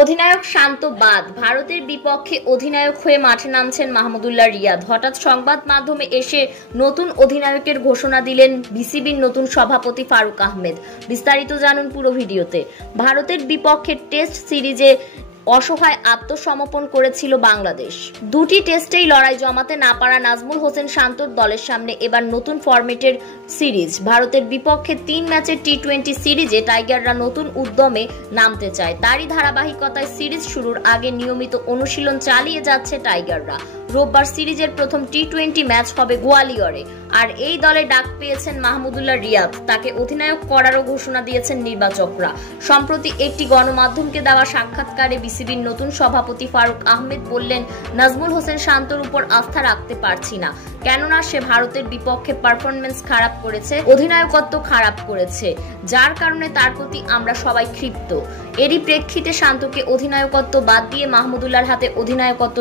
অধিনায়ক শান্ত বাদ, ভারতের বিপক্ষে অধিনায়ক হয়ে মাঠে নামছেন মাহমুদুল্লাহ রিয়াদ। হঠাৎ সংবাদ মাধ্যমে এসে নতুন অধিনায়কের ঘোষণা দিলেন বিসিবির নতুন সভাপতি ফারুক আহমেদ। বিস্তারিত জানুন পুরো ভিডিওতে। ভারতের বিপক্ষে টেস্ট সিরিজে অসহায় আত্মসমর্পণ করেছিল বাংলাদেশ। দুটি টেস্টেই লড়াই জমাতে না পারা নাজমুল হোসেন শান্তর দলের সামনে এবার নতুন ফরম্যাটের সিরিজ। ভারতের বিপক্ষে 3 ম্যাচের টি-20 সিরিজে টাইগাররা নতুন উদ্যমে নামতে চায়। তারই ধারাবাহিকতায় সিরিজ শুরুর আগে নিয়মিত অনুশীলন চালিয়ে যাচ্ছে টাইগাররা। রোববার সিরিজের প্রথম টি-20 ম্যাচ হবে গোয়ালিয়রে। আর এই দলে ডাক পেয়েছেন মাহমুদুল্লাহ রিয়াদ। তাকে অধিনায়ক করারও ঘোষণা দিয়েছেন নির্বাচকরা। সম্প্রতি একটি গণমাধ্যমকে দেওয়া সাক্ষাৎকারে বিসিবির নতুন সভাপতি ফারুক আহমেদ বললেন, নাজমুল হোসেন শান্তর উপর আস্থা রাখতে পারছি না, কেননা সে ভারতের বিপক্ষে পারফরমেন্স খারাপ করেছে, অধিনায়কত্ব খারাপ করেছে, যার কারণে তার প্রতি আমরা সবাই ক্ষিপ্ত। এরই প্রেক্ষিতে শান্তকে অধিনায়কত্ব বাদ দিয়ে মাহমুদুল্লাহর হাতে অধিনায়কত্ব